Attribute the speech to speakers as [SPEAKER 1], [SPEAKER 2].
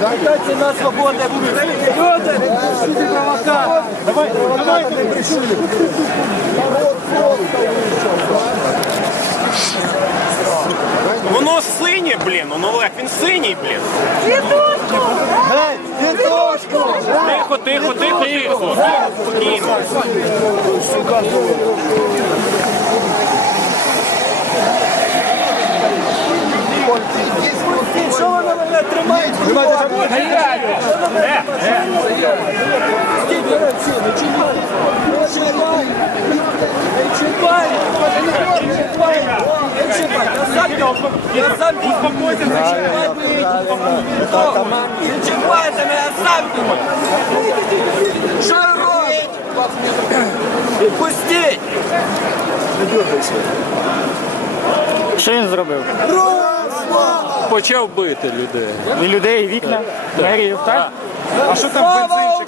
[SPEAKER 1] Яка ціна свободи? Люди, ти провокатор.
[SPEAKER 2] Давай, давай,
[SPEAKER 3] Воно синє, блін, воно Олег, він синій, блін. Тихо, тихо, тихо, тихо. Спокійно.
[SPEAKER 1] Що Я сам
[SPEAKER 3] Успокойся,
[SPEAKER 1] Не блін. Не чіпайте мене, я сам. Що ви робите? Відпустіть.
[SPEAKER 4] Що він зробив?
[SPEAKER 5] Почав бити людей.
[SPEAKER 4] І людей, і вікна, мерію, так?
[SPEAKER 2] А що там бензин?